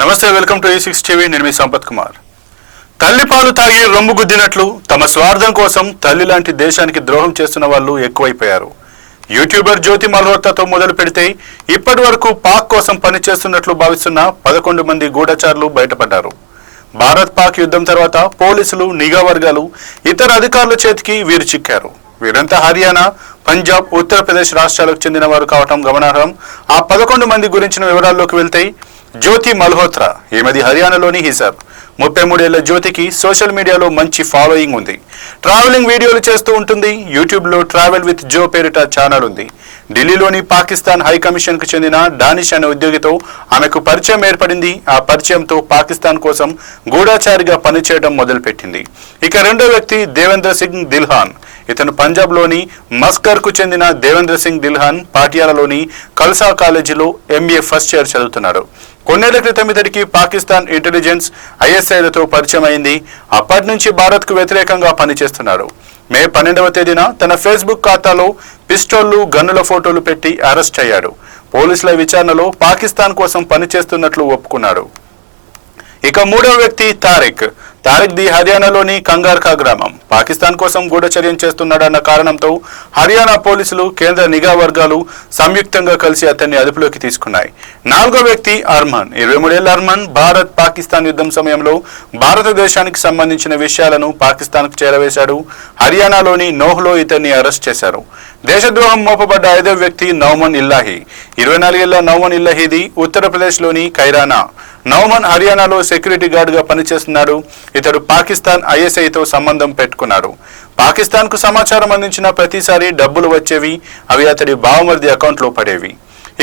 నమస్తే, welcome to E6 TV. నేను మీ సంపత్ కుమార్. తల్లిపాలు తాగి రొమ్ము గుద్దినట్లు తమ స్వార్థం కోసం తల్లి లాంటి దేశానికి ద్రోహం చేస్తున్న వాళ్ళు ఎక్కువైపోయారు. యూట్యూబర్ జ్యోతి మల్హోత్రాతో మొదలు పెడితే ఇప్పటి వరకు పాక్ కోసం పనిచేస్తున్నట్లు భావిస్తున్న 11 మంది గూఢచారులు బయటపడ్డారు. భారత్ పాక్ యుద్ధం తర్వాత పోలీసులు, నిఘా వర్గాలు, ఇతర అధికారుల చేతికి వీరు చిక్కారు. వీరంతా హర్యానా, పంజాబ్, ఉత్తరప్రదేశ్ రాష్ట్రాలకు చెందిన వారు కావటం గమనార్హం. ఆ 11 మంది గురించిన వివరాల్లోకి వెళ్తే, జ్యోతి మల్హోత్రా ఈమెది హర్యానాలోని హిసార్. 33 ఏళ్ల జ్యోతికి సోషల్ మీడియాలో మంచి ఫాలోయింగ్ ఉంది. ట్రావెలింగ్ వీడియోలు చేస్తూ ఉంటుంది. యూట్యూబ్లో ట్రావెల్ విత్ జో పేరిట ఛానల్ ఉంది. ఢిల్లీలోని పాకిస్తాన్ హై కమిషన్కు చెందిన డానిష్ అనే ఉద్యోగితో ఆమెకు పరిచయం ఏర్పడింది. ఆ పరిచయంతో పాకిస్తాన్ కోసం గూఢచారిగా పనిచేయడం మొదలుపెట్టింది. ఇక రెండో వ్యక్తి దేవేంద్ర సింగ్ దిల్హాన్. ఇతను పంజాబ్లోని మస్కర్కు చెందిన దేవేంద్ర సింగ్ దిల్హాన్ పాటియాలాలోని కల్సా కాలేజీలో MA ఫస్ట్ ఇయర్ చదువుతున్నాడు. కొన్నేళ్ల క్రితం ఇతడికి పాకిస్తాన్ ఇంటెలిజెన్స్ ISIలతో పరిచయం అయింది. అప్పటి నుంచి భారత్కు వ్యతిరేకంగా పనిచేస్తున్నాడు. మే 12వ తేదీన తన ఫేస్బుక్ ఖాతాలో పిస్టోళ్లు, గన్నుల ఫోటోలు పెట్టి అరెస్ట్ అయ్యాడు. పోలీసుల విచారణలో పాకిస్తాన్ కోసం పనిచేస్తున్నట్లు ఒప్పుకున్నాడు. ఇక మూడవ వ్యక్తి తారిక్ ది హర్యానాలోని కంగార్ఖా గ్రామం. పాకిస్తాన్ కోసం గూఢచర్యం చేస్తున్నాడన్న కారణంతో హర్యానా పోలీసులు, కేంద్ర నిఘా వర్గాలు సంయుక్తంగా కలిసి అతన్ని అదుపులోకి తీసుకున్నాయి. నాలుగో వ్యక్తి అర్మాన్. 23 ఏళ్ల అర్మాన్ భారత్ పాకిస్తాన్ యుద్ధం సమయంలో భారతదేశానికి సంబంధించిన విషయాలను పాకిస్తాన్కు చేరవేశాడు. హర్యానాలోని నోహ్లో ఇతన్ని అరెస్ట్ చేశారు. దేశద్రోహం మోపబడ్డ ఐదవ వ్యక్తి నౌమన్ ఇల్లాహి. 24 ఏళ్ల నౌమన్ ఇల్లాహిది ఉత్తరప్రదేశ్లోని కైరానా. నౌమన్ హర్యానాలో సెక్యూరిటీ గార్డుగా పనిచేస్తున్నాడు. ఇతడు పాకిస్తాన్ ISIతో సంబంధం పెట్టుకున్నాడు. పాకిస్తాన్కు సమాచారం అందించిన ప్రతిసారి డబ్బులు వచ్చేవి. అవి అతడి బావమర్ది అకౌంట్లో పడేవి.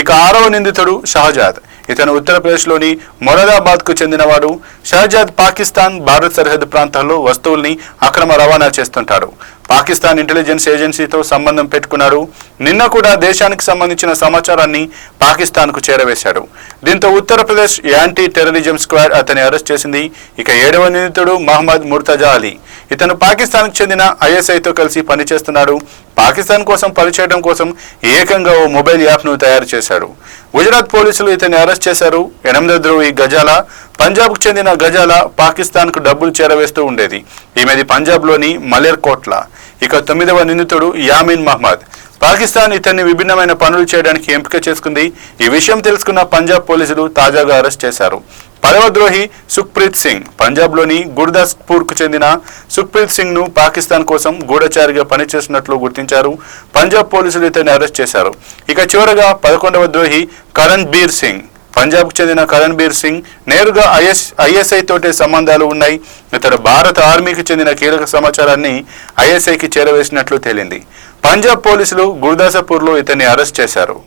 ఇక ఆరవ నిందితుడు షహజాద్. ఇతను ఉత్తరప్రదేశ్లోని మొరాదాబాద్కు చెందినవాడు. షహజాద్ పాకిస్తాన్, భారత్ సరిహద్దు ప్రాంతాల్లో వస్తువుల్ని అక్రమ రవాణా చేస్తుంటాడు. పాకిస్తాన్ ఇంటెలిజెన్స్ ఏజెన్సీతో సంబంధం పెట్టుకున్నాడు. నిన్న కూడా దేశానికి సంబంధించిన సమాచారాన్ని పాకిస్తాన్కు చేరవేశాడు. దీంతో ఉత్తరప్రదేశ్ యాంటీ టెర్రరిజం స్క్వాడ్ అతన్ని అరెస్ట్ చేసింది. ఇక 7వ నిందితుడు మహమ్మద్ ముర్తజా అలీ. ఇతను పాకిస్తాన్కు చెందిన ISIతో కలిసి పనిచేస్తున్నాడు. పాకిస్తాన్ కోసం పనిచేయడం కోసం ఏకంగా ఓ మొబైల్ యాప్ను తయారు చేశాడు. గుజరాత్ పోలీసులు ఇతన్ని అరెస్ట్ చేశారు. 8వ ద్రోహి గజాల. పంజాబ్కు చెందిన గజాల పాకిస్తాన్కు డబ్బులు చేరవేస్తూ ఉండేది. ఈమెది పంజాబ్లోని మలేర్కోట్లా. ఇక 9వ నిందితుడు యామిన్ మహ్మద్. పాకిస్తాన్ ఇతన్ని విభిన్నమైన పనులు చేయడానికి ఎంపిక చేసుకుంది. ఈ విషయం తెలుసుకున్న పంజాబ్ పోలీసులు తాజాగా అరెస్ట్ చేశారు. 10వ ద్రోహి సుఖ్ప్రీత్ సింగ్. పంజాబ్లోని గుర్దాస్పూర్కు చెందిన సుఖ్ప్రీత్ సింగ్ను పాకిస్తాన్ కోసం గూఢచారిగా పనిచేస్తున్నట్లు గుర్తించారు. పంజాబ్ పోలీసులు ఇతన్ని అరెస్ట్ చేశారు. ఇక చివరగా 11వ ద్రోహి కరణ్ బీర్ సింగ్. పంజాబ్కు చెందిన కరణ్ బీర్ సింగ్ నేరుగా ISI తోటే సంబంధాలు ఉన్నాయి. ఇతడు భారత ఆర్మీకి చెందిన కీలక సమాచారాన్ని ISIకి చేరవేసినట్లు తేలింది. పంజాబ్ పోలీసులు గుర్దాసపూర్లో ఇతన్ని అరెస్ట్ చేశారు.